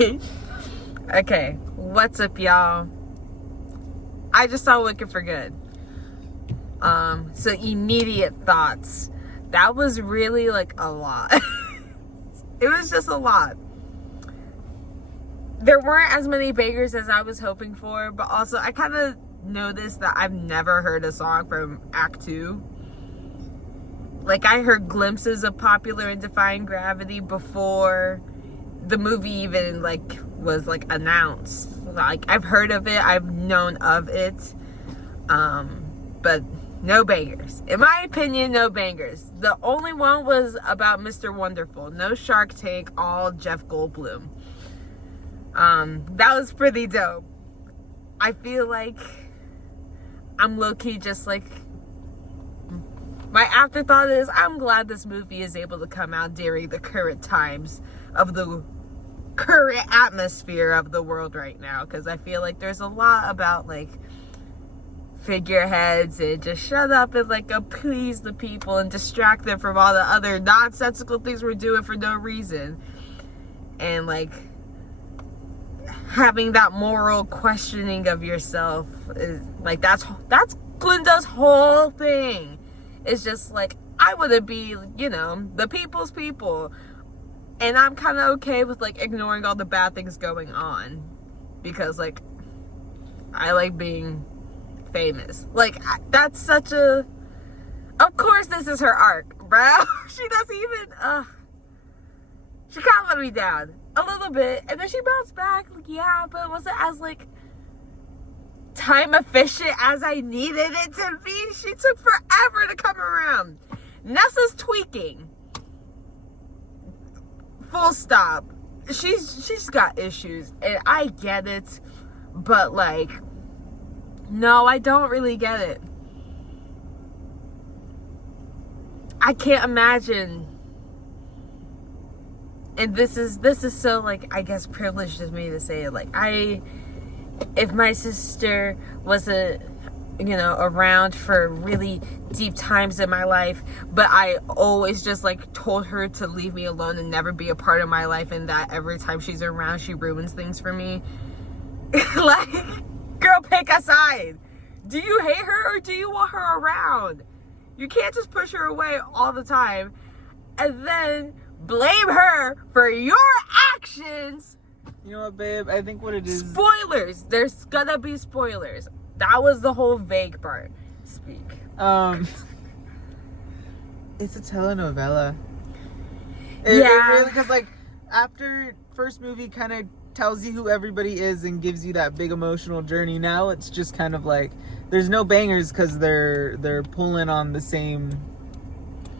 Okay, what's up, y'all? I just saw Wicked for Good. So immediate thoughts. That was really like a lot. It was just a lot. There weren't as many bangers as I was hoping for, but also I kind of noticed that I've never heard a song from Act 2. Like, I heard glimpses of Popular and Defying Gravity before the movie even was announced. Like, I've heard of it, I've known of it, but no bangers. In my opinion, no bangers. The only one was about Mr. Wonderful. No Shark Tank, all Jeff Goldblum. That was pretty dope. I feel like I'm low-key just my afterthought is I'm glad this movie is able to come out during the current times of the current atmosphere of the world right now, because I feel like there's a lot about figureheads and just shut up and appease the people and distract them from all the other nonsensical things we're doing for no reason, and having that moral questioning of yourself is that's Glinda's whole thing. It's just I want to be, the people's people. And I'm kind of okay with ignoring all the bad things going on, because I like being famous. That's such a, of course this is her arc, bro. She doesn't even, she kind of let me down a little bit, and then she bounced back. Yeah, but it wasn't as time efficient as I needed it to be. She took forever to come around. Nessa's tweaking. Full stop. She's got issues, and I get it, but no, I don't really get it. I can't imagine. And this is so I guess privileged of me to say it. If my sister wasn't, around for really deep times in my life, but I always just told her to leave me alone and never be a part of my life, and that every time she's around she ruins things for me. Girl, pick a side. Do you hate her or do you want her around? You can't just push her away all the time and then blame her for your actions. You know what, babe? I think what it is... Spoilers! There's gonna be spoilers. That was the whole vague part. Speak. It's a telenovela. Yeah. Because, after first movie kind of tells you who everybody is and gives you that big emotional journey, now it's just kind of there's no bangers because they're pulling on the same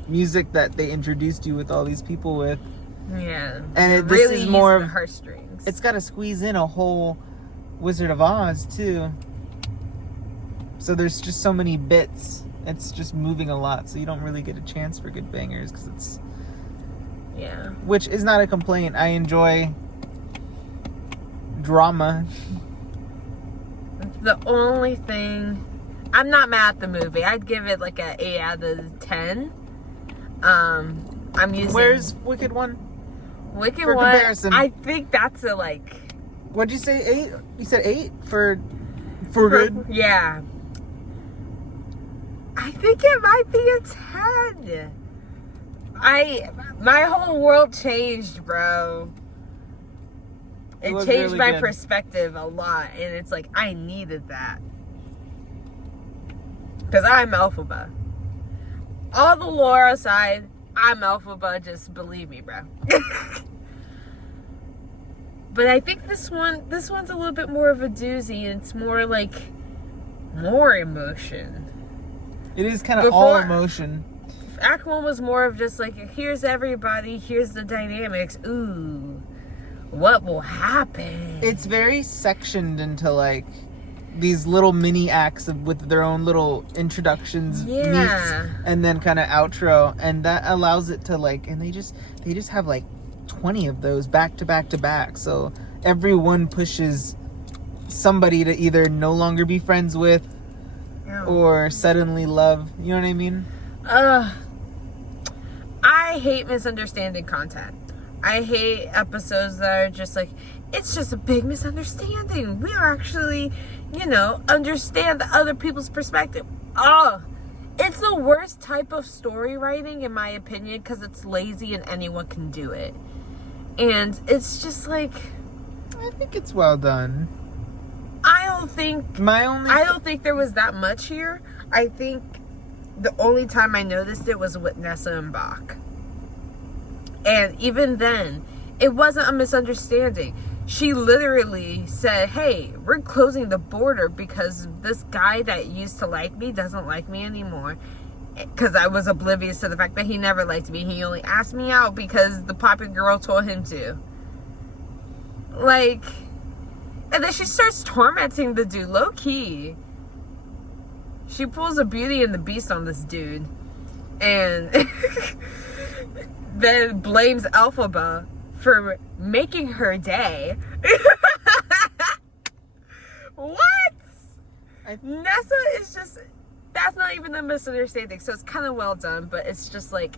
music that they introduced you with all these people with. Yeah. And this is more of her strings. It's got to squeeze in a whole Wizard of Oz too. So there's just so many bits. It's just moving a lot, so you don't really get a chance for good bangers because it's... Yeah. Which is not a complaint. I enjoy drama. The only thing... I'm not mad at the movie. I'd give it a 8 out of 10. I'm using... Where's Wicked 1? Wicked for 1, comparison. I think that's a What'd you say? 8? You said 8 for good? Yeah. I think it might be a 10. My whole world changed, bro. It changed really my good. perspective a lot, and it's I needed that. Because I'm Elphaba. All the lore aside, I'm Elphaba, just believe me, bro. But I think this one's a little bit more of a doozy, and it's more more emotion. It is kind of all emotion. Act 1 was more of just here's everybody, here's the dynamics, ooh, what will happen? It's very sectioned into these little mini acts with their own little introductions, meets, and then kind of outro, and that allows it to and they just have 20 of those back to back to back, so everyone pushes somebody to either no longer be friends with or suddenly love, you know what I mean? I hate misunderstanding content. I hate episodes that are just it's just a big misunderstanding. We are actually, understand the other people's perspective. Oh, it's the worst type of story writing, in my opinion, because it's lazy and anyone can do it. And it's just like, I think it's well done. I don't think there was that much here. I think the only time I noticed it was with Nessa and Bach. And even then, it wasn't a misunderstanding. She literally said, hey, we're closing the border because this guy that used to like me doesn't like me anymore. Because I was oblivious to the fact that he never liked me. He only asked me out because the popular girl told him to. Like, and then she starts tormenting the dude, low key. She pulls a Beauty and the Beast on this dude. And then blames Elphaba for making her day. What? Nessa is just, that's not even a misunderstanding. So it's kind of well done, but it's just like,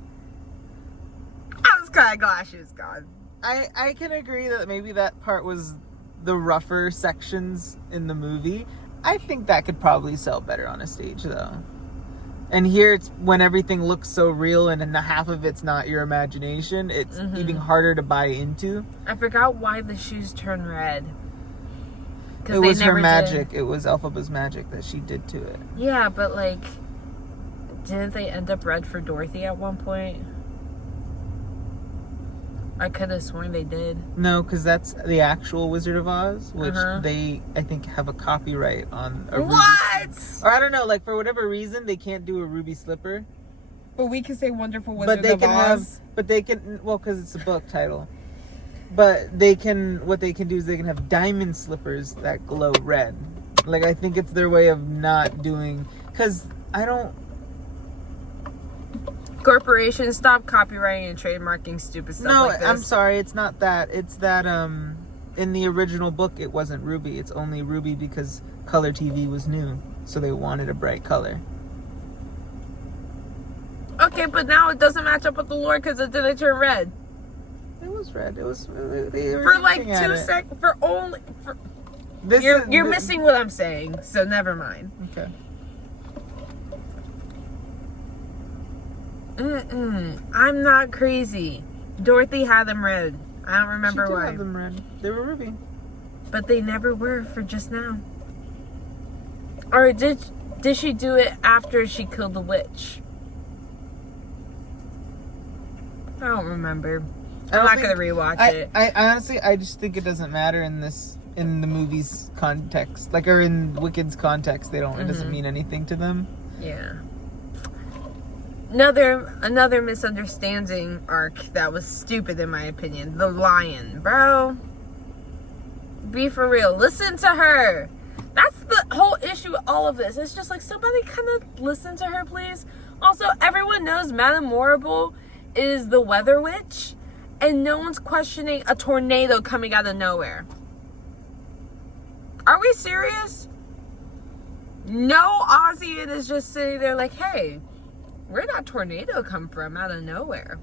I was kind of glad she was gone. I can agree that maybe that part was the rougher sections in the movie. I think that could probably sell better on a stage, though. And here, it's when everything looks so real and then half of it's not your imagination, it's even harder to buy into. I forgot why the shoes turn red. It was her magic. It was Elphaba's magic that she did to it. Yeah, but like, didn't they end up red for Dorothy at one point? I could have sworn they did. No, because that's the actual Wizard of Oz, which they, I think, have a copyright on a ruby. Or I don't know, like, for whatever reason, they can't do a ruby slipper. But we can say Wonderful Wizard of Oz. Well, because it's a book title. But what they can do is they can have diamond slippers that glow red. Like, I think it's their way of not doing, because corporations, stop copyrighting and trademarking stupid stuff like this. No, I'm sorry, it's not that. It's that in the original book it wasn't ruby. It's only ruby because color TV was new, so they wanted a bright color. Okay, but now it doesn't match up with the lore because it didn't turn red. It was red. It was for like 2 seconds. You're missing what I'm saying, so never mind. Okay. I'm not crazy. Dorothy had them red. I don't remember why. She did have them red. They were ruby. But they never were for just now. Or did she do it after she killed the witch? I don't remember. I'm not gonna rewatch it. I honestly, I just think it doesn't matter in the movie's context, like, or in Wicked's context. It doesn't mean anything to them. Yeah. Another misunderstanding arc that was stupid in my opinion. The lion, bro. Be for real. Listen to her. That's the whole issue with all of this. It's just like, somebody kind of listen to her, please. Also, everyone knows Madame Morrible is the weather witch, and no one's questioning a tornado coming out of nowhere. Are we serious? No Ozian is just sitting there like, hey, where'd that tornado come from out of nowhere?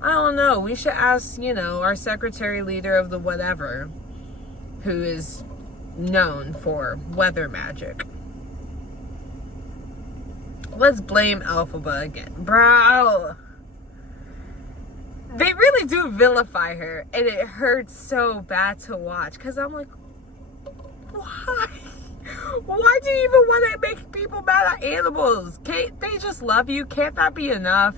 I don't know. We should ask, our secretary leader of the whatever, who is known for weather magic. Let's blame Elphaba again. Bro! They really do vilify her, and it hurts so bad to watch, because I'm like, why? Why do you even want to make people mad at animals? Can't they just love you? Can't that be enough?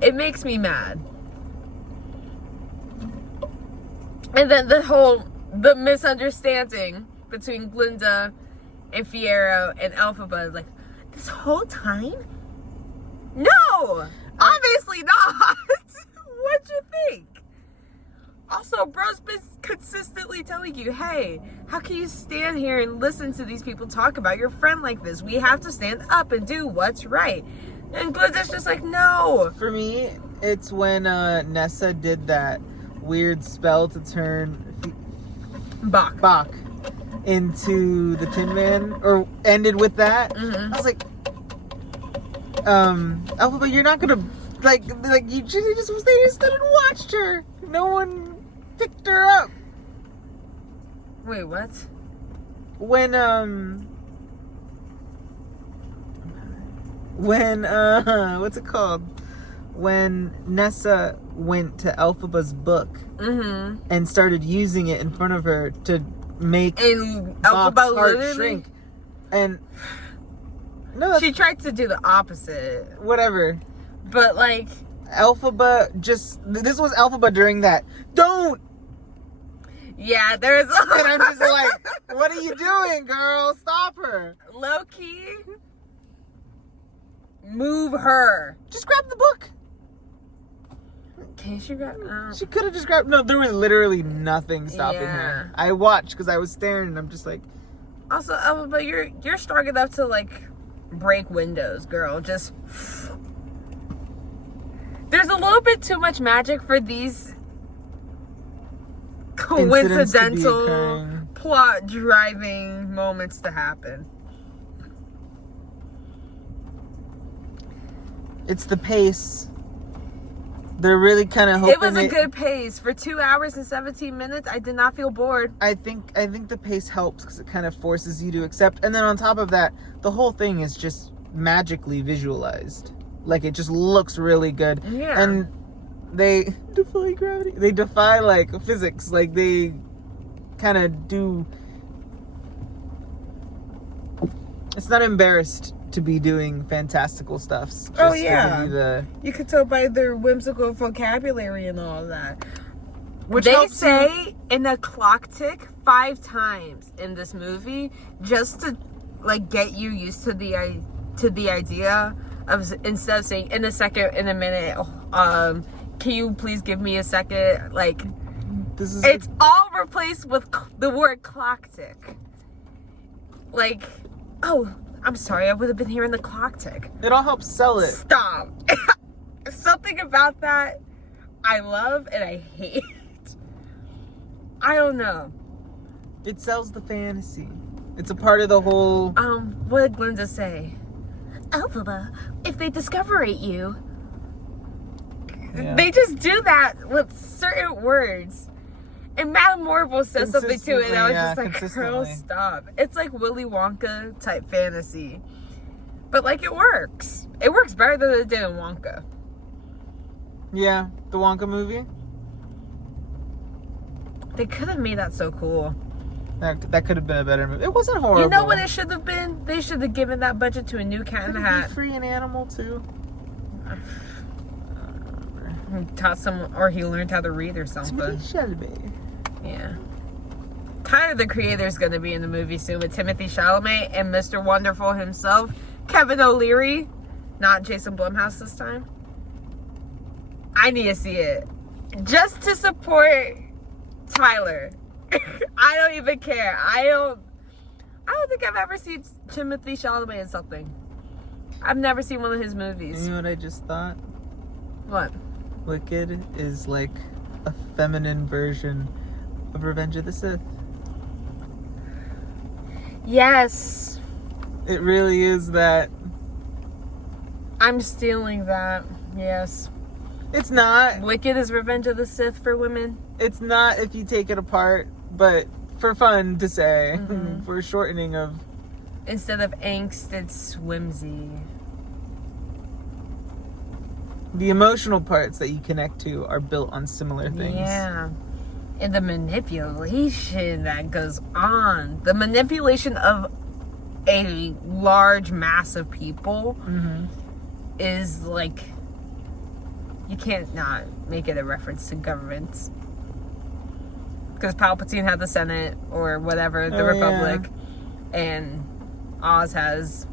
It makes me mad. And then the misunderstanding between Glinda and Fiyero and Elphaba is like, this whole time? No! Obviously not! What'd you think? Also, bro's been consistently telling you, hey, how can you stand here and listen to these people talk about your friend like this? We have to stand up and do what's right. And Glinda's just like, no. For me, it's when Nessa did that weird spell to turn Bach into the Tin Man, or ended with that. I was like, Elphaba, you're not gonna like they just didn't watch her. No one picked her up. Wait, what? When what's it called? When Nessa went to Elphaba's book and started using it in front of her to make Elphaba heart shrink, and no, she tried to do the opposite. Whatever. But like Elphaba this was Elphaba during that. Don't. Yeah, there's. And I'm just like, what are you doing, girl? Stop her. Low key. Move her. Just grab the book. Okay, she got. She could have just grabbed. No, there was literally nothing stopping her. I watched because I was staring, and I'm just like. Also, but you're strong enough to like break windows, girl. Just. There's a little bit too much magic for these coincidental plot driving moments to happen. It's the pace. They're really kind of hoping it was a good pace for 2 hours and 17 minutes. I did not feel bored. I think the pace helps because it kind of forces you to accept. And then on top of that, the whole thing is just magically visualized. Like, it just looks really good. Yeah. And they defy gravity. They defy like physics. Like, they kind of do. It's not embarrassed to be doing fantastical stuff. You could tell by their whimsical vocabulary and all of that. Which they say in a clock tick 5 times in this movie just to like get you used to the idea of, instead of saying in a second, in a minute, can you please give me a second? Like, it's all replaced with the word clock tick. Like, oh, I'm sorry, I would have been hearing the clock tick. It all helps sell it. Stop. Something about that I love and I hate. I don't know. It sells the fantasy. It's a part of the whole... What did Glinda say? Elphaba, if they discoverate you... Yeah. They just do that with certain words. And Madame Morrible says something to it, and I was just like, girl, stop. It's like Willy Wonka type fantasy. But, like, it works. It works better than it did in Wonka. Yeah, the Wonka movie. They could have made that so cool. That could have been a better movie. It wasn't horrible. You know what it should have been? They should have given that budget to a new Cat in the Hat. Free an animal, too. He taught someone, or he learned how to read or something. Shelby. Yeah. Tyler, the creator, is going to be in the movie soon with Timothy Chalamet and Mr. Wonderful himself, Kevin O'Leary, not Jason Blumhouse this time. I need to see it just to support Tyler. I don't even care. I don't think I've ever seen Timothy Chalamet in something. I've never seen one of his movies. You know what I just thought? What? Wicked is like a feminine version of Revenge of the Sith. Yes. It really is that. I'm stealing that. Yes. It's not. Wicked is Revenge of the Sith for women. It's not if you take it apart, but for fun to say, for shortening of. Instead of angst, it's whimsy. The emotional parts that you connect to are built on similar things. Yeah. And the manipulation that goes on. The manipulation of a large mass of people is like, you can't not make it a reference to governments. Because Palpatine had the Senate or whatever, the Republic, and Oz has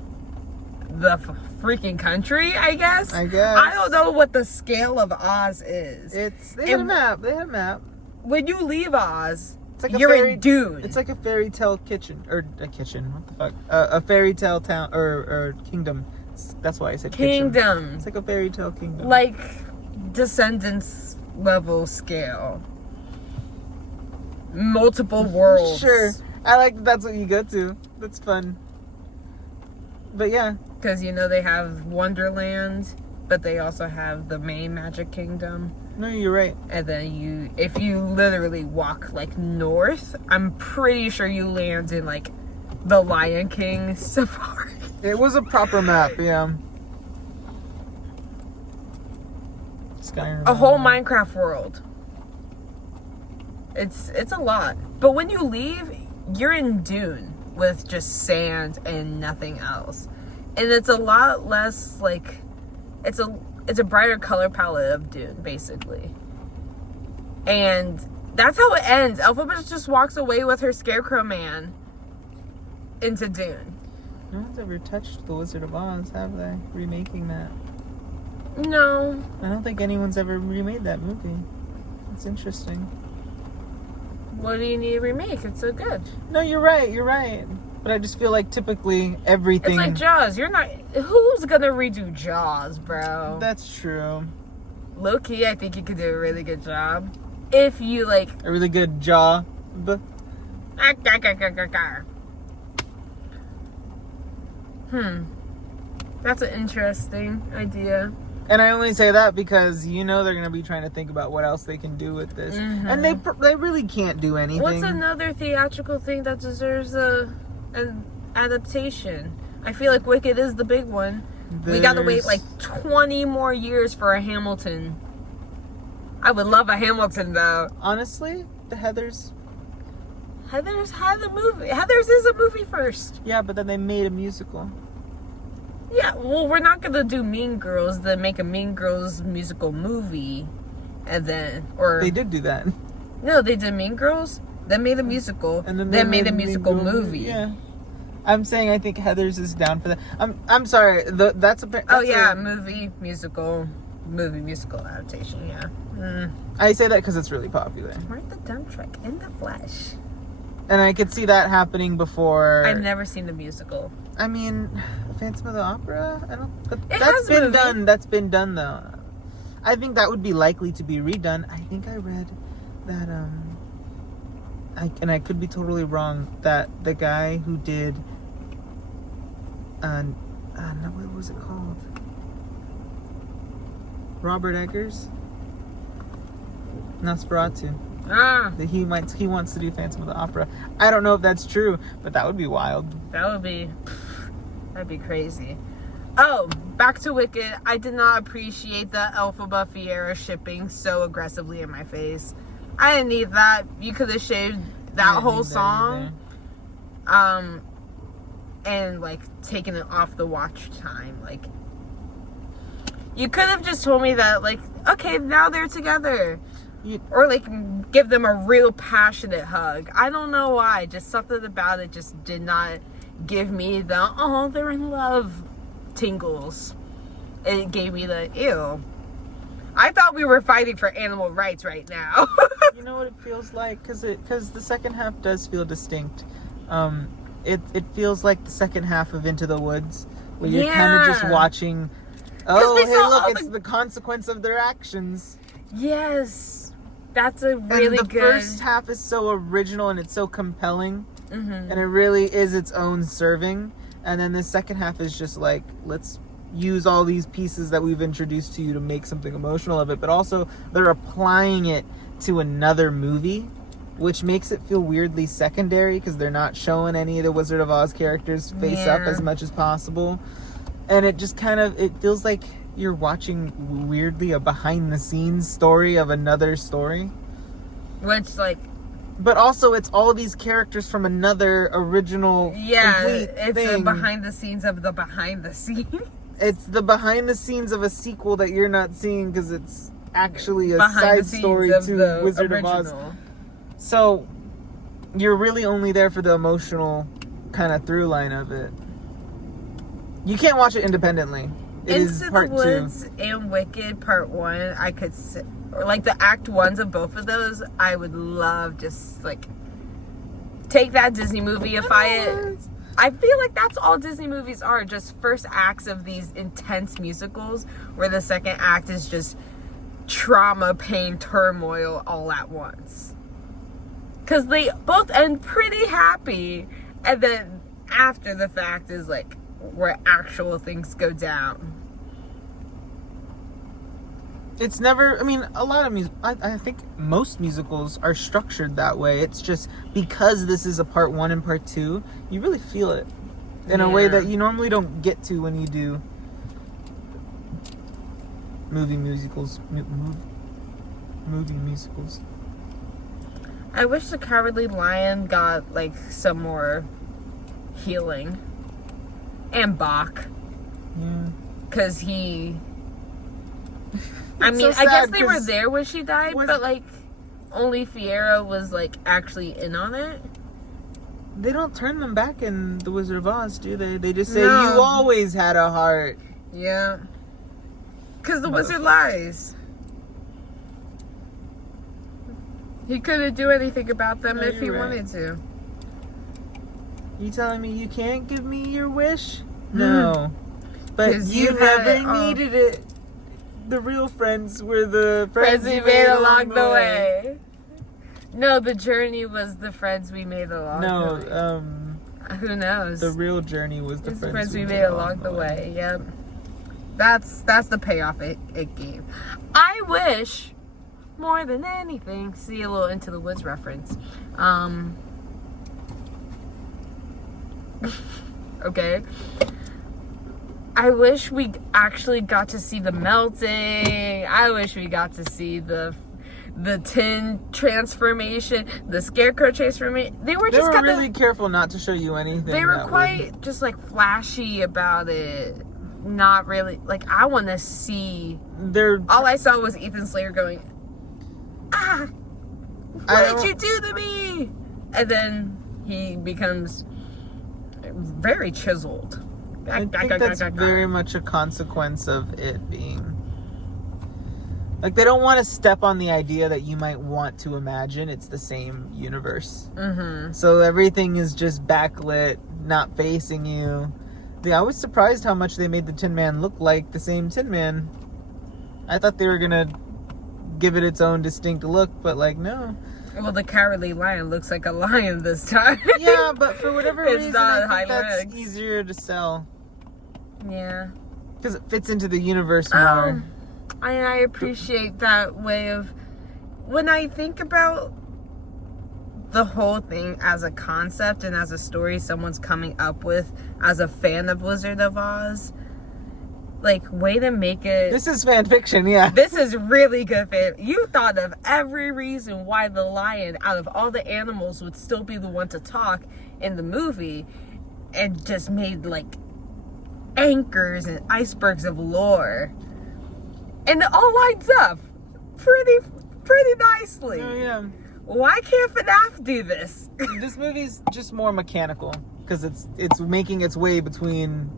the freaking country, I guess. I don't know what the scale of Oz is. They had a map. When you leave Oz, it's like you're in Dune. It's like a fairy tale kitchen. Or a kitchen. What the fuck? A fairy tale town. Or kingdom. That's why I said kingdom. Kitchen. It's like a fairy tale kingdom. Like Descendants level scale. Multiple worlds. Sure. I like that's what you go to. That's fun. But yeah. Because, you know, they have Wonderland, but they also have the main Magic Kingdom. No, you're right. And then if you literally walk like north, I'm pretty sure you land in like the Lion King safari. It was a proper map, yeah. Skyrim. A whole Minecraft world. It's a lot. But when you leave, you're in Dune with just sand and nothing else. And it's a lot less like it's a brighter color palette of Dune, basically. And that's how it ends. Elphaba just walks away with her Scarecrow Man into Dune. No one's ever touched The Wizard of Oz, have they? Remaking that. No. I don't think anyone's ever remade that movie. It's interesting. What do you need to remake? It's so good. No, you're right. But I just feel like typically everything... It's like Jaws. Who's gonna redo Jaws, bro? That's true. Low-key, I think you could do a really good job. If you, like... A really good job. That's an interesting idea. And I only say that because they're going to be trying to think about what else they can do with this. Mm-hmm. And they really can't do anything. What's another theatrical thing that deserves an adaptation? I feel like Wicked is the big one. We gotta wait like 20 more years for a Hamilton. I would love a Hamilton though. Honestly, the Heathers had a movie. Heathers is a movie first. Yeah, but then they made a musical. Yeah, well, we're not gonna do Mean Girls, then make a Mean Girls musical movie, and then they did do that. No, they did Mean Girls, then made a musical, and then made a musical movie. Yeah, I'm saying I think Heathers is down for that. I'm sorry. That's movie musical adaptation. Yeah. I say that because it's really popular. Write the dump truck in the flesh. And I could see that happening before. I've never seen the musical. I mean, Phantom of the Opera? That's been done though. I think that would be likely to be redone. I think I read that I could be totally wrong, that the guy who did what was it called? Robert Eggers? Nosferatu. That he wants to do Phantom of the Opera. I don't know if that's true, but that would be wild. That'd be crazy. Oh, back to Wicked. I did not appreciate the Elphaba Fiera shipping so aggressively in my face. I didn't need that. You could have shaved that whole song. And like taken it off the watch time. Like, you could have just told me that, like, okay, now they're together. Or like give them a real passionate hug. I don't know why. Just something about it just did not give me the they're in love tingles. It gave me the ew. I thought we were fighting for animal rights right now. You know what it feels like? Because the second half does feel distinct. It feels like the second half of Into the Woods, where you're kind of just watching. Oh, hey, look! It's the consequence of their actions. Yes. That's a really good... And the first half is so original and it's so compelling. Mm-hmm. And it really is its own serving. And then the second half is just like, let's use all these pieces that we've introduced to you to make something emotional of it. But also, they're applying it to another movie, which makes it feel weirdly secondary because they're not showing any of the Wizard of Oz characters face up as much as possible. And it just it feels like you're watching weirdly a behind-the-scenes story of another story. Which, like... But also, it's all these characters from another original it's thing. The behind-the-scenes of the behind-the-scenes. It's the behind-the-scenes of a sequel that you're not seeing because it's actually a side story to Wizard of Oz. So, you're really only there for the emotional kind of through line of it. You can't watch it independently. Into the Woods and Wicked Part 1, I could or like the act ones of both of those, I would love just like take that Disney movieify it. I feel like that's all Disney movies are, just first acts of these intense musicals where the second act is just trauma, pain, turmoil all at once. Because they both end pretty happy, and then after the fact is like where actual things go down. It's never, I mean, a lot of I think most musicals are structured that way. It's just because this is a part 1 and part 2, you really feel it in a way that you normally don't get to when you do movie musicals. Movie musicals. I wish The Cowardly Lion got, like, some more healing. And Bach. Yeah. Because he... I mean, so sad, I guess they were there when she died, but, like, only Fiero was, like, actually in on it. They don't turn them back in The Wizard of Oz, do they? They just say, No. you always had a heart. Yeah. Because the wizard lies. He couldn't do anything about them if he wanted to. You telling me you can't give me your wish? No. But 'Cause you you had never it all. needed it. The real friends were the Friends we made along the way. No, the journey was the friends we made along the way. No, who knows? the real journey was the It's friends we made along the way. Yep. That's the payoff it gave. I wish more than anything. See a little Into the Woods reference. Okay. I wish we actually got to see the melting. I wish we got to see the tin transformation, the scarecrow transformation. They were really careful not to show you anything. They were quite just like flashy about it. Not really. Like, I want to see. All I saw was Ethan Slater going, "Ah, what did you do to me?" And then he becomes very chiseled. I think that's very much a consequence of it being... Like, they don't want to step on the idea that you might want to imagine it's the same universe. Mm-hmm. So everything is just backlit, not facing you. I was surprised how much they made the Tin Man look like the same Tin Man. I thought they were going to give it its own distinct look, but, like, no. Well, the Cowardly Lion looks like a lion this time. Yeah, but for whatever It's reason, not I high think that's legs. easier to sell. Yeah. Because it fits into the universe more. I appreciate that way of... When I think about the whole thing as a concept and as a story someone's coming up with as a fan of Wizard of Oz, like, way to make it... This is fan fiction, yeah. This is really good fan. You thought of every reason why the lion, out of all the animals, would still be the one to talk in the movie, and just made, like, anchors and icebergs of lore. And it all lines up pretty nicely. Oh, yeah. Why can't FNAF do this? This movie's just more mechanical because it's making its way between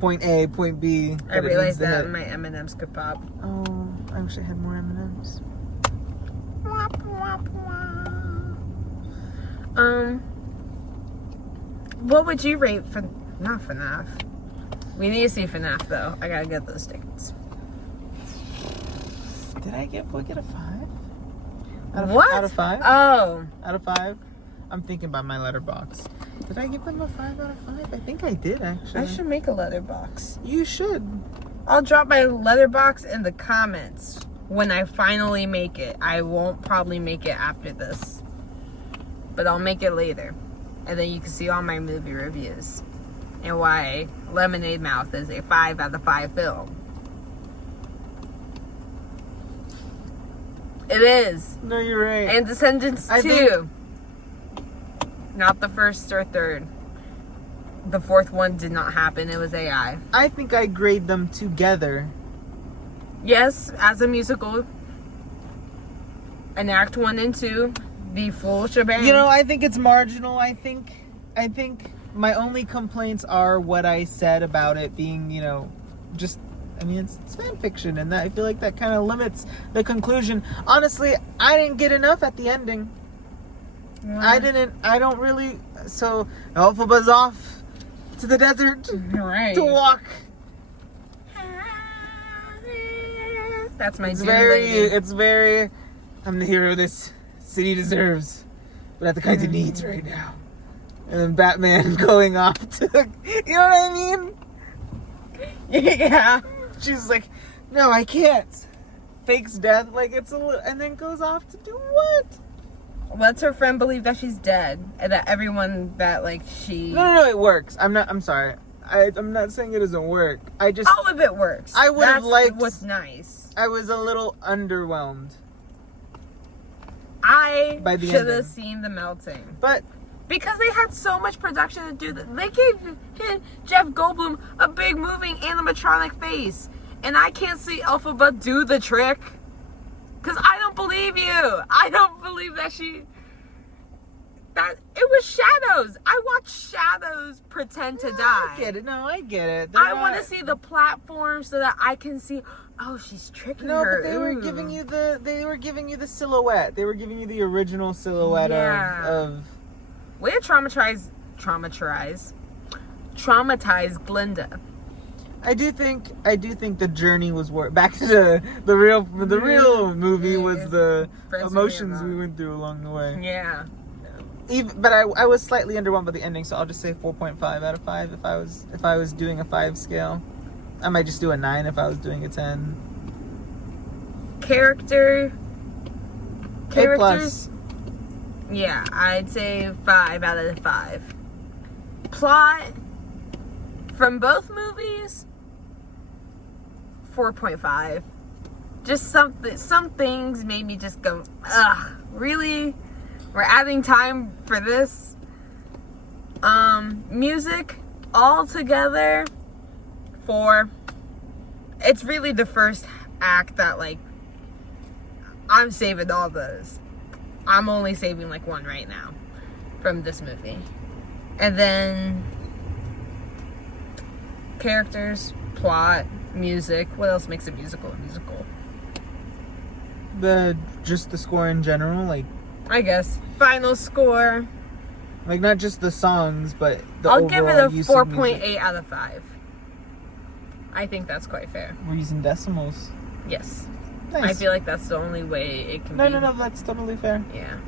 point A, point B. I realized that my M&Ms could pop. Oh, I wish I had more M&Ms. What would you rate for not FNAF? We need to see FNAF though. I gotta get those tickets. Did I get a 5? What? Out of 5? Oh. Out of 5? I'm thinking about my letterbox. Did I give them a 5 out of 5? I think I did, actually. I should make a letterbox. You should. I'll drop my letterbox in the comments when I finally make it. I won't probably make it after this, but I'll make it later. And then you can see all my movie reviews and why Lemonade Mouth is a 5 out of 5 film. It is. No, you're right. And Descendants 2. Not the first or third. The fourth one did not happen. It was AI. I think I grade them together. Yes, as a musical. An act 1 and 2. The full shebang. You know, I think it's marginal. I think my only complaints are what I said about it being, you know, just... I mean, it's fan fiction, and that I feel like that kind of limits the conclusion. Honestly, I didn't get enough at the ending. Yeah. I don't really... So, Elphaba's off to the desert Right. to walk. That's my It's Dune lady. it's very... I'm the hero this city deserves, but at the kinds it needs right now. And then Batman going off to... You know what I mean? Yeah. She's like, no, I can't. fakes death like it's a little, and then goes off to do what? Lets her friend believe that she's dead, and that everyone that like she. No, it works. I'm sorry. I'm not saying it doesn't work. I just all of it works. I would have liked. What's nice. I was a little underwhelmed. I By the should ending. have seen the melting, But because they had so much production to do that. They gave Jeff Goldblum a big moving animatronic face, and I can't see Elphaba do the trick. Cause I don't believe you. I don't believe that that it was shadows. I watched shadows pretend to die. I get it. No, I get it. I want to see the platform so that I can see. Oh, she's tricking her. No, but they were giving you the silhouette. They were giving you the original silhouette of. Way to traumatize Glinda. I do think the journey was worth. Back to the real movie was the emotions we went through along the way. Yeah. But I was slightly underwhelmed by the ending, so I'll just say 4.5 out of 5 if I was doing a 5 scale. I might just do a 9 if I was doing a 10. Characters. A+. Yeah, I'd say 5 out of 5. Plot from both movies, 4.5. Just some things made me just go, ugh, really? We're adding time for this? Music all together, 4. It's really the first act that like I'm saving all those. I'm only saving like 1 right now from this movie. And then characters, plot, music. What else makes a musical a musical? Just the score in general, like I guess. Final score. Like not just the songs, but the I'll give it a use of music. 4.8 out of 5. I think that's quite fair. We're using decimals. Yes. Nice. I feel like that's the only way it can be. No, that's totally fair. Yeah.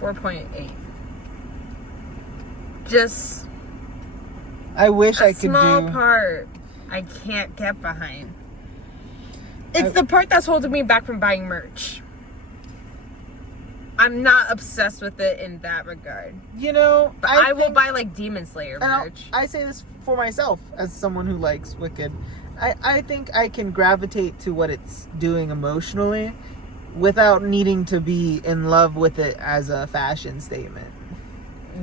4.8. Just I wish I could small do part I can't get behind. It's the part that's holding me back from buying merch. I'm not obsessed with it in that regard. You know, But I will buy like Demon Slayer merch. I say this for myself as someone who likes Wicked. I think I can gravitate to what it's doing emotionally without needing to be in love with it as a fashion statement.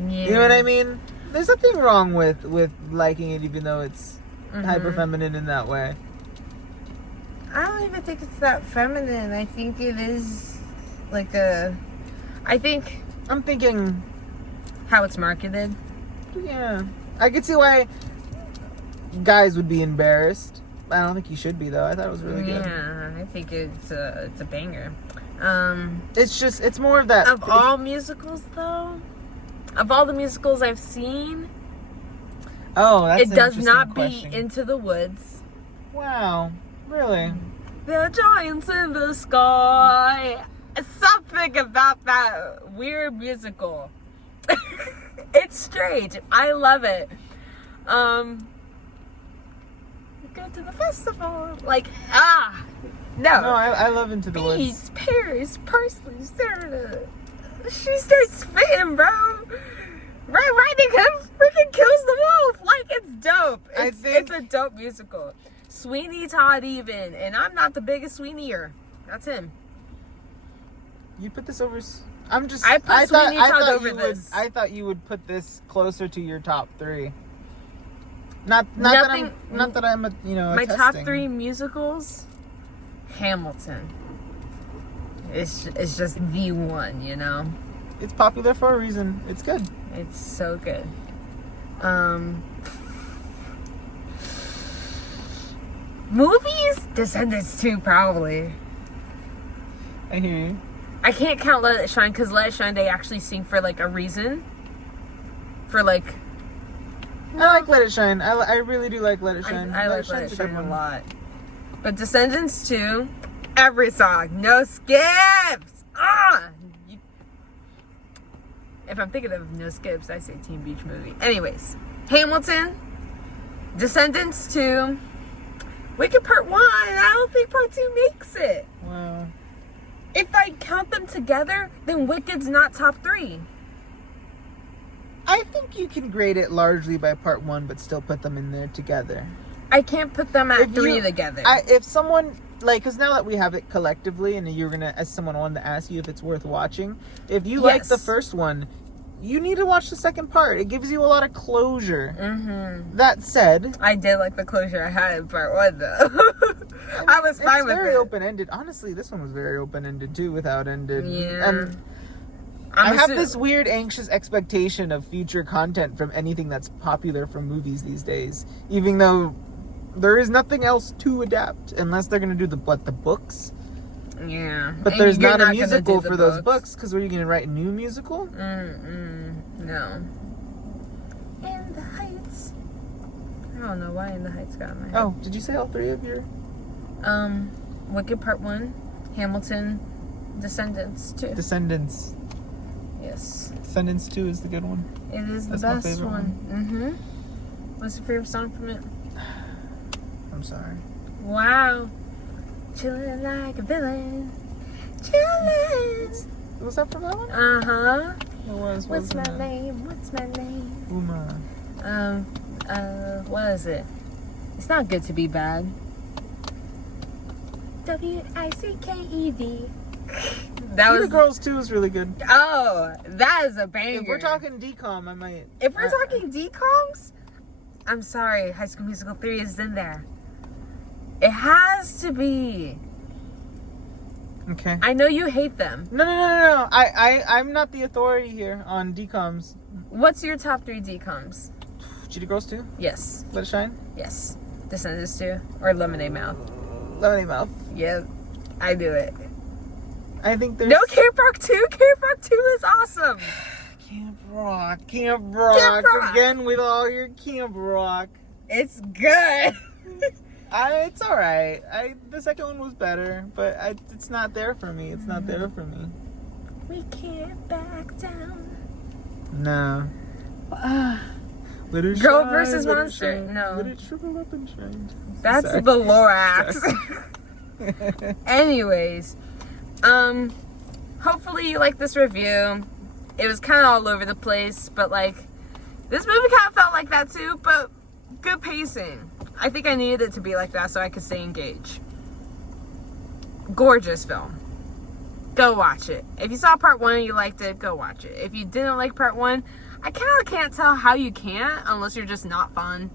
Yeah. You know what I mean? There's nothing wrong with liking it even though it's hyper feminine in that way. I don't even think it's that feminine. I think it is like I'm thinking how it's marketed. Yeah. I could see why guys would be embarrassed. I don't think you should be though. I thought it was really good. Yeah, I think it's a banger. It's more of that. Of all musicals though, of all the musicals I've seen, that's it does not question. beat Into the Woods. Wow. Really? There are giants in the sky. Something about that weird musical. It's strange. I love it. Go to the festival. Like, no. No, I love Into the Woods. Beats, Paris, Parsley, Sarah. She starts spitting, bro. Red Riding Hood freaking kills the wolf. Like, it's dope. It's a dope musical. Sweeney Todd even. And I'm not the biggest Sweeneyer. That's him. You put this over... I put Sweeney Todd over this. I thought you would put this closer to your top 3. Not that I'm a, my testing. top 3 musicals, Hamilton. It's just the one, you know. It's popular for a reason. It's good. It's so good. Movies, Descendants 2 probably. I hear you. I can't count Let It Shine because Let It Shine they actually sing for like a reason. For like. I like Let It Shine. I really do like Let It Shine. I like Let It Shine a lot. But Descendants 2, every song, no skips. If I'm thinking of no skips, I say Teen Beach Movie. Anyways, Hamilton, Descendants 2, Wicked Part 1, I don't think Part 2 makes it. Wow. If I count them together, then Wicked's not top 3. I think you can grade it largely by Part 1, but still put them in there together. I can't put them at 3 together. If someone, like, because now that we have it collectively, and you're going to, as someone wanted to ask you if it's worth watching, if you like the first one, you need to watch the second part. It gives you a lot of closure. Mm-hmm. That said, I did like the closure I had in Part 1, though. I was fine with it. It's very open-ended. Honestly, this one was very open-ended, too, without ended. Yeah. And I have this weird, anxious expectation of future content from anything that's popular from movies these days. Even though there is nothing else to adapt, unless they're going to do the books. Yeah. But there's not a musical for those books, because are you going to write a new musical? No. In the Heights. I don't know why In the Heights got in my head. Oh, did you say all 3 of your? Wicked Part 1, Hamilton, Descendants 2. Descendants. Yes. Descendants 2 is the good one. It is the best one. Mm-hmm. What's your favorite song from it? I'm sorry. Wow. Chillin' like a villain. Chillin'. Was that from that one? Uh-huh. It was. What's my name? What's my name? Uma. What is it? It's not good to be bad. WICKED. That was the Girls 2 is really good. Oh, that is a banger. If we're talking DCOM, I might. If we're talking DCOMs, I'm sorry, High School Musical 3 is in there. It has to be. Okay. I know you hate them. No. I'm not the authority here on DCOMs. What's your top 3 DCOMs? Cheetah Girls 2? Yes. Let It Shine? Yes. Descendants 2? Or Lemonade Mouth? Lemonade Mouth. Yeah, I do it. I think there's... No, Camp Rock 2? Camp Rock 2 is awesome. Camp Rock. Again with all your Camp Rock. It's good. It's alright. The second one was better, but it's not there for me. It's not there for me. We can't back down. No. Let it Girl shine, versus let it Monster. shine, No. Let it shrivel up and shine. That's Sorry. the Lorax. Anyways, hopefully you like this review. It was kind of all over the place, but like, this movie kind of felt like that too, but good pacing. I think I needed it to be like that so I could stay engaged. Gorgeous film. Go watch it. If you saw Part 1 and you liked it, go watch it. If you didn't like Part 1, I kind of can't tell how you can't, unless you're just not fun.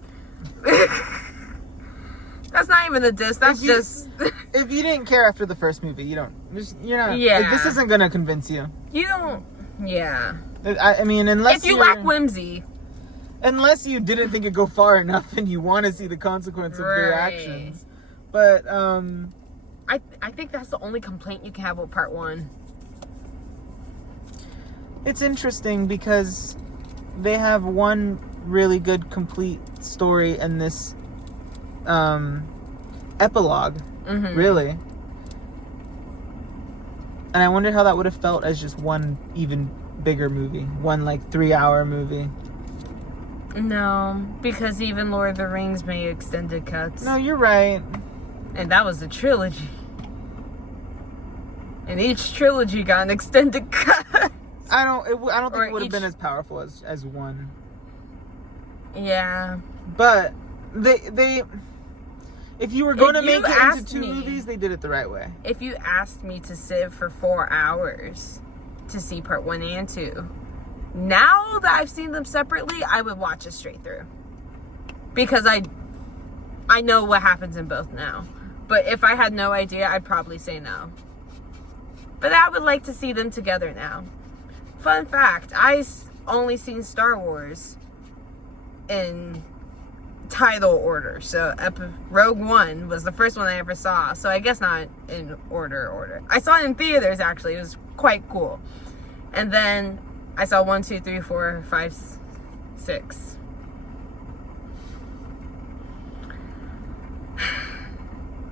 That's not even a diss. That's just... If you didn't care after the first movie, you're not... Yeah. This isn't going to convince you. You don't... Yeah. I mean, unless if you lack whimsy. Unless you didn't think it'd go far enough and you want to see the consequence of their actions. But, I think that's the only complaint you can have with Part 1. It's interesting because they have one really good complete story in this epilogue, really. And I wonder how that would have felt as just one even bigger movie. One, like, 3-hour movie. No, because even Lord of the Rings made extended cuts. No, you're right. And that was a trilogy. And each trilogy got an extended cut. I don't think it would have been as powerful as one. Yeah. But they if you were going to make it into 2 movies, they did it the right way. If you asked me to sit for 4 hours to see Part 1 and 2, now that I've seen them separately, I would watch it straight through. Because I know what happens in both now. But if I had no idea, I'd probably say no. But I would like to see them together now. Fun fact, I only seen Star Wars in title order. So Rogue One was the first one I ever saw. So I guess not in order. I saw it in theaters, actually. It was quite cool. And then I saw 1, 2, 3, 4, 5, 6.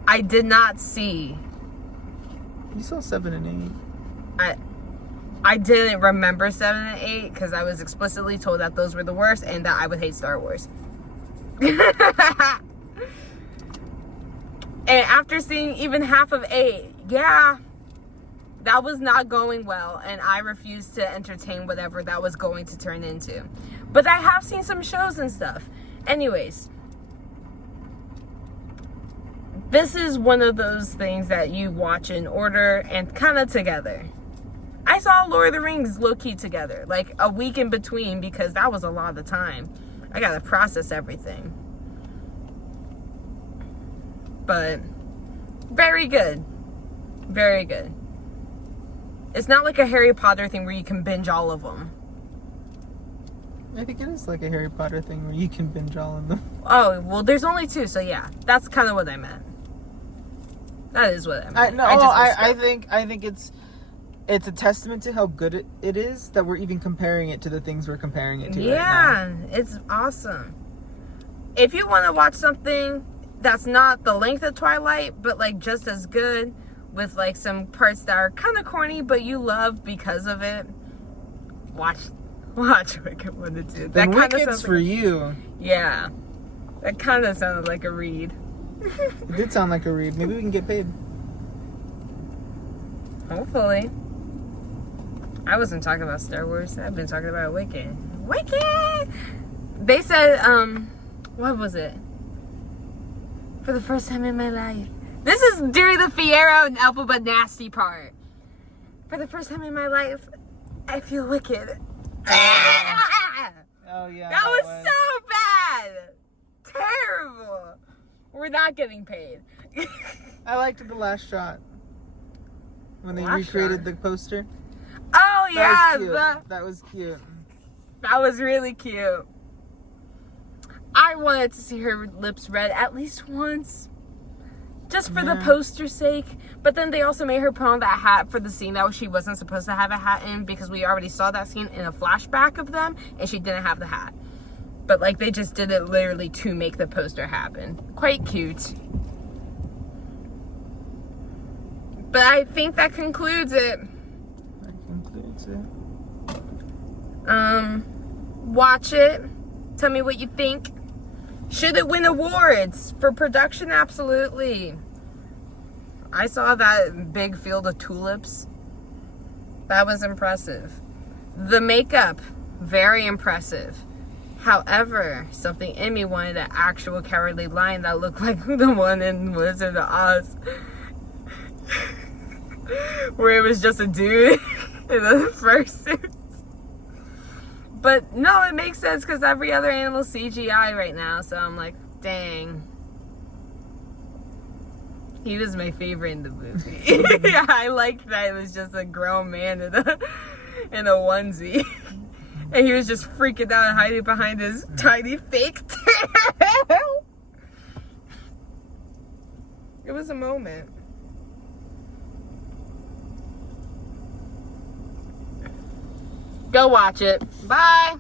I did not see. You saw 7 and 8. I didn't remember 7 and 8 because I was explicitly told that those were the worst and that I would hate Star Wars. And after seeing even half of 8, yeah, that was not going well, and I refused to entertain whatever that was going to turn into. But I have seen some shows and stuff. Anyways, this is one of those things that you watch in order and kind of together. I saw Lord of the Rings low-key together, like a week in between, because that was a lot of time. I gotta process everything. But very good. Very good. It's not like a Harry Potter thing where you can binge all of them. I think it is like a Harry Potter thing where you can binge all of them. Oh, well, there's only 2, so yeah. That's kind of what I meant. That is what I meant. I think it's a testament to how good it is that we're even comparing it to the things we're comparing it to right now. Yeah, it's awesome. If you want to watch something that's not the length of Twilight, but like just as good, with like some parts that are kind of corny, but you love because of it, watch Wicked 1 and 2. Then Wicked's for you. Yeah. That kind of sounded like a read. It did sound like a read. Maybe we can get paid. Hopefully. I wasn't talking about Star Wars. I've been talking about Wicked. Wicked! They said, what was it? For the first time in my life. This is during the Fiero and Elphaba nasty part. For the first time in my life, I feel wicked. Oh yeah. That was so bad. Terrible. We're not getting paid. I liked the last shot when they Last recreated shot? the poster. Oh yeah, That was cute. that was really cute. I wanted to see her lips red at least once. Just for the poster's sake. But then they also made her put on that hat for the scene that she wasn't supposed to have a hat in, because we already saw that scene in a flashback of them and she didn't have the hat. But like they just did it literally to make the poster happen. Quite cute. But I think that concludes it. Watch it. Tell me what you think. Should it win awards for production? Absolutely. I saw that big field of tulips. That was impressive. The makeup, very impressive. However, something in me wanted an actual Cowardly Lion that looked like the one in Wizard of Oz. Where it was just a dude in a fursuit. But no, it makes sense because every other animal's CGI right now. So I'm like, dang. He was my favorite in the movie. Yeah, I liked that it was just a grown man in a onesie. And he was just freaking out and hiding behind his tiny fake tail. It was a moment. Go watch it. Bye.